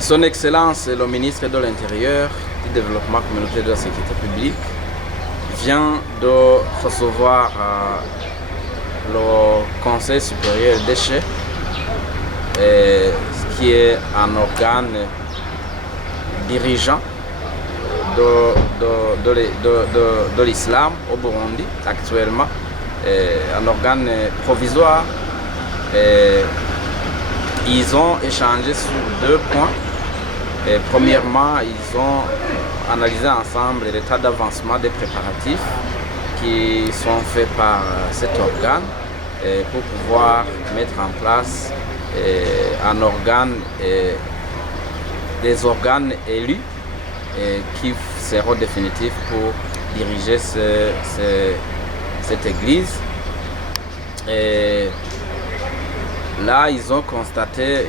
Son Excellence le ministre de l'Intérieur, du Développement communautaire et de la Sécurité publique vient de recevoir le Conseil supérieur des déchets, qui est un organe dirigeant de l'islam au Burundi actuellement, un organe provisoire. Ils ont échangé sur deux points. Premièrement, ils ont analysé ensemble l'état d'avancement des préparatifs qui sont faits par cet organe pour pouvoir mettre en place des organes élus qui seront définitifs pour diriger cette église. Et là, ils ont constaté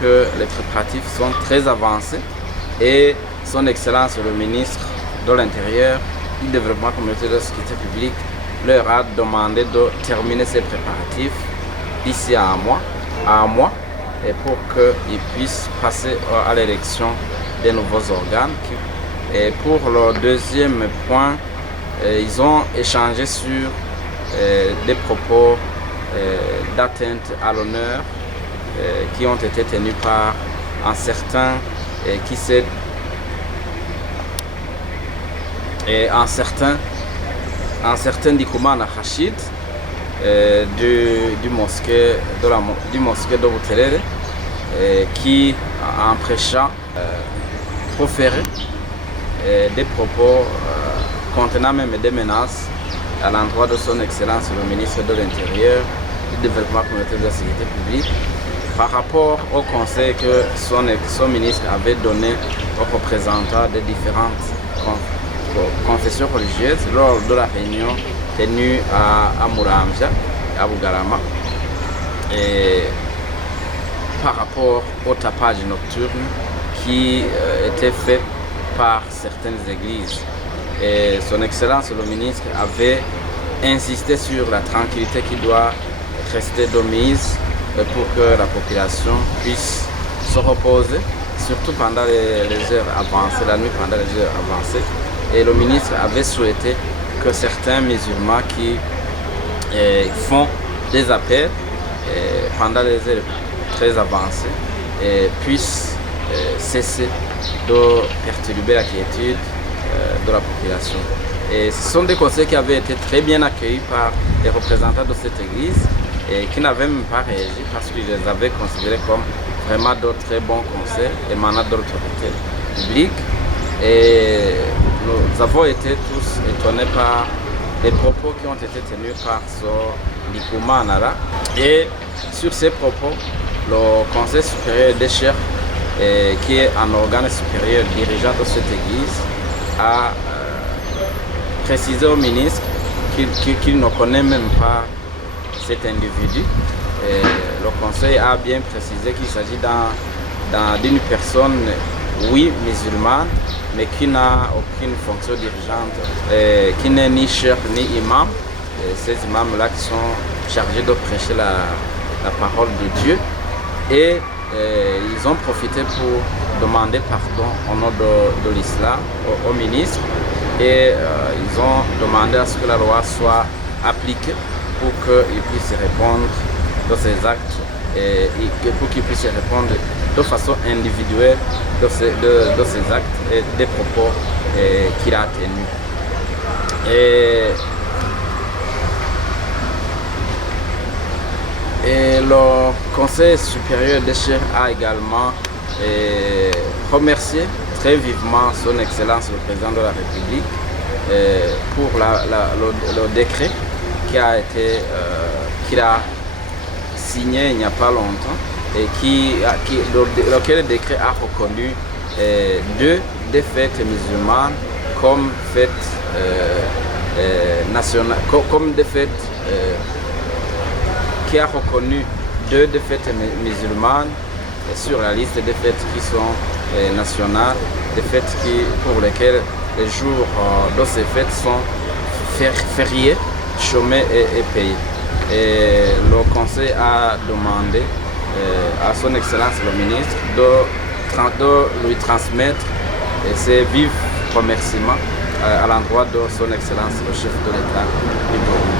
que les préparatifs sont très avancés et Son Excellence le ministre de l'Intérieur, du Développement communautaire et de la Sécurité publique leur a demandé de terminer ces préparatifs d'ici à un mois et pour qu'ils puissent passer à l'élection des nouveaux organes. Et pour le deuxième point, ils ont échangé sur des propos d'atteinte à l'honneur qui ont été tenus par un certain Ndikoumana Rachid du mosquée de Buterere, qui en prêchant proféré des propos contenant même des menaces à l'endroit de Son Excellence le ministre de l'Intérieur, du Développement communautaire et de la Sécurité publique, par rapport au conseil que son ministre avait donné aux représentants des différentes confessions religieuses lors de la réunion tenue à Muramvya, à Bugarama, et par rapport au tapage nocturne qui était fait par certaines églises. Et Son Excellence le ministre avait insisté sur la tranquillité qui doit rester de mise pour que la population puisse se reposer, surtout pendant les heures avancées, la nuit pendant les heures avancées. Et le ministre avait souhaité que certains musulmans qui font des appels pendant les heures très avancées puissent cesser de perturber la quiétude de la population. Et ce sont des conseils qui avaient été très bien accueillis par les représentants de cette église et qui n'avaient même pas réagi parce qu'ils les avaient considérés comme vraiment de très bons conseils émanant de l'autorité publique. Et nous avons été tous étonnés par les propos qui ont été tenus par ce Ndikoumana là. Et sur ces propos, le Conseil supérieur des chefs, qui est un organe supérieur dirigeant de cette église, a précisé au ministre qu'il ne connaît même pas cet individu. Et le conseil a bien précisé qu'il s'agit d'une personne, oui, musulmane, mais qui n'a aucune fonction dirigeante, qui n'est ni chef ni imam. Et ces imams-là qui sont chargés de prêcher la parole de Dieu. Et ils ont profité pour demander pardon au nom de l'islam au ministre. Et ils ont demandé à ce que la loi soit appliquée pour qu'il puisse répondre de ses actes et pour qu'il puisse répondre de façon individuelle de ses actes et des propos qu'il a tenus. Et le Conseil supérieur des chefs a également remercié très vivement Son Excellence le Président de la République pour le décret qu'il a signé il n'y a pas longtemps et lequel décret a reconnu deux fêtes musulmanes comme fêtes nationales, comme des fêtes qui a reconnu deux fêtes musulmanes sur la liste des fêtes qui sont nationales, des fêtes pour lesquelles les jours de ces fêtes sont fériés, chômés et payés. Et le Conseil a demandé à son Excellence le ministre de lui transmettre ses vifs remerciements à l'endroit de son Excellence le chef de l'État du Congo.